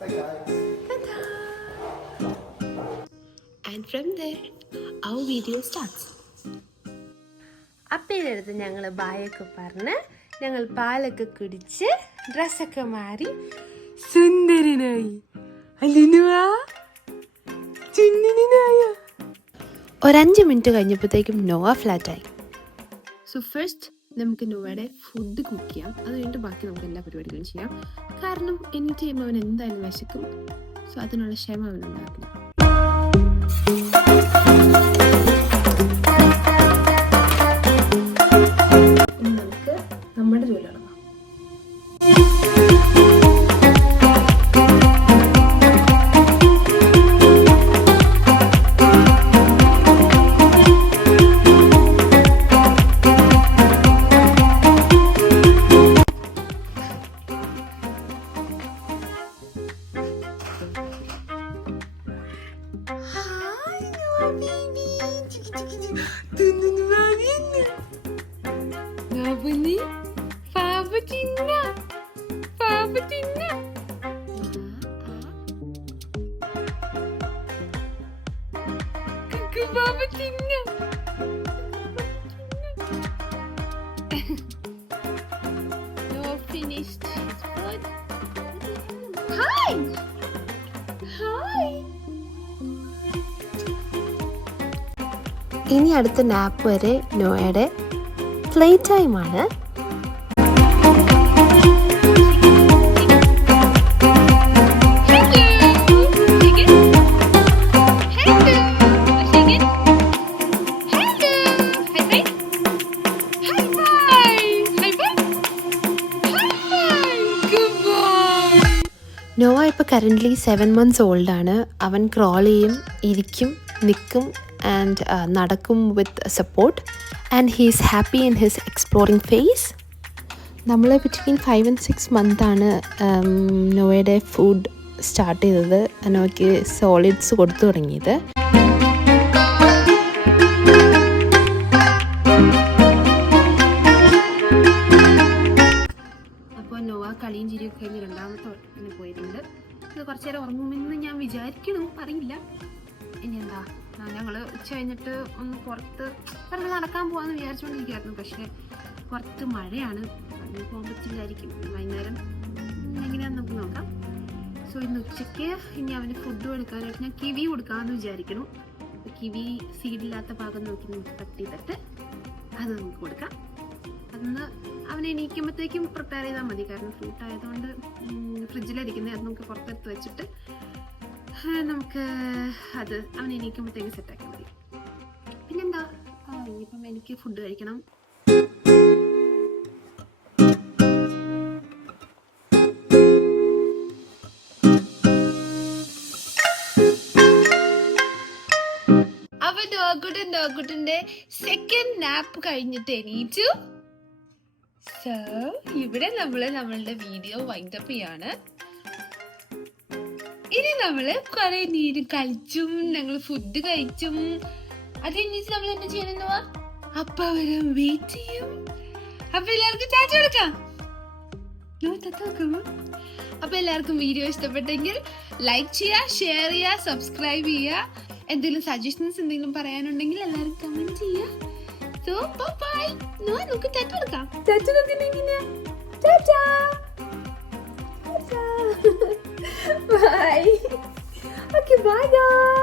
Ta-da! And from there, our video starts. അപ്പയിലെടുത്ത് ഞങ്ങൾ ബായൊക്കെ പറഞ്ഞ് ഞങ്ങൾ പാലൊക്കെ കുടിച്ച് ഡ്രസ്സൊക്കെ മാറി സുന്ദരനായി. ഒരു 5 മിനിറ്റ് കഴിഞ്ഞപ്പോഴത്തേക്കും നോവ ഫ്ലാറ്റായി. സോ ഫസ്റ്റ് നമുക്ക് നോവയുടെ ഫുഡ് കുക്ക് ചെയ്യാം. അത് കഴിഞ്ഞിട്ട് ബാക്കി നമുക്ക് എല്ലാ പരിപാടികളും ചെയ്യാം. കാരണം എനി ടൈം അവൻ എന്തായാലും വിശക്കും. സോ അതിനുള്ള ക്ഷമ അവനുണ്ടാക്കില്ല. ഇനി നമുക്ക് നമ്മുടെ ജോലി തുടങ്ങാം. ഇനി അടുത്ത നാപ്പ് വരെ നോയുടെ പ്ലേ ടൈമാണ്. നോവ ഇപ്പോൾ കറൻ്റ്ലി 7 months ഓൾഡാണ്. അവൻ ക്രോൾ ചെയ്യും, ഇരിക്കും, നിൽക്കും ആൻഡ് നടക്കും with support and he is happy in his exploring phase. നമ്മൾ ബിറ്റ്വീൻ 5 and 6 months നോവയുടെ ഫുഡ് സ്റ്റാർട്ട് ചെയ്തത്. നോവയ്ക്ക് സോളിഡ്സ് കൊടുത്തു തുടങ്ങിയത്. അപ്പോൾ നോവ കളിയും ചിരിയൊക്കെ കഴിഞ്ഞ് രണ്ടാമത്തെ ഉറക്കത്തിന് പോയിട്ടുണ്ട്. ഇത് കുറച്ച് നേരം ഉറങ്ങുമെന്ന് ഞാൻ വിചാരിക്കണു, അറിയില്ല. ഇനി എന്താ, ഞങ്ങൾ ഉച്ച കഴിഞ്ഞിട്ട് ഒന്ന് പുറത്ത് നടക്കാൻ പോകാമെന്ന് വിചാരിച്ചുകൊണ്ടിരിക്കുകയായിരുന്നു. പക്ഷേ പുറത്ത് മഴയാണ്, അതിന് പോകാൻ പറ്റില്ലായിരിക്കും. വൈകുന്നേരം എങ്ങനെയാണെന്ന് നമുക്ക് നോക്കാം. സോ ഇന്ന് ഉച്ചയ്ക്ക് ഇനി അവന് ഫുഡ് കൊടുക്കാനായിട്ട് ഞാൻ കിവി കൊടുക്കാമെന്ന് വിചാരിക്കുന്നു. കിവി സീഡില്ലാത്ത ഭാഗം നോക്കി നമുക്ക് തട്ടിയിട്ട് അത് നമുക്ക് കൊടുക്കാം. അതൊന്ന് അവനെ എണീക്കുമ്പോഴത്തേക്കും പ്രിപ്പയർ ചെയ്താൽ മതി. കാരണം ഫ്രൂട്ട് ആയതുകൊണ്ട് ഫ്രിഡ്ജിലിരിക്കുന്നത് അത് നമുക്ക് പുറത്തെടുത്ത് വെച്ചിട്ട് നമുക്ക് അത് അവൻ എണീക്കുമ്പോഴത്തേക്ക് സെറ്റാക്കാൻ മതി. പിന്നെന്താ, ഇനിയിപ്പം എനിക്ക് ഫുഡ് കഴിക്കണം. അപ്പൊ ഡോഗുട്ടിന്റെ സെക്കൻഡ് നാപ്പ് കഴിഞ്ഞിട്ട് എണീറ്റു. സോ ഇവിടെ നമ്മളുടെ വീഡിയോ വൈൻഡപ്പ് ചെയ്യാണ്. ഇനി നമ്മള് കുറെ നേരം കളിച്ചും ഞങ്ങൾ ഫുഡ് കഴിച്ചും അത് കഴിഞ്ഞിട്ട് നമ്മൾ എന്താ ചെയ്യണമെന്നുവാ, അപ്പ അവരെ വെയിറ്റ് ചെയ്യും. അപ്പൊ എല്ലാവർക്കും ചാച്ച കൊടുക്കാം. അപ്പൊ എല്ലാവർക്കും വീഡിയോ ഇഷ്ടപ്പെട്ടെങ്കിൽ ലൈക്ക് ചെയ്യുക, ഷെയർ ചെയ്യുക, സബ്സ്ക്രൈബ് ചെയ്യുക. എന്തെങ്കിലും സജഷൻസ് എന്തെങ്കിലും പറയാനുണ്ടെങ്കിൽ എല്ലാവരും കമന്റ് ചെയ്യുക. So bye. നമുക്ക് ചാച്ച കൊടുക്കാം. ചാച്ച കൊടുക്കുന്നെങ്ങനെയാ? ചാച്ചാ. Bye. Okay, bye guys.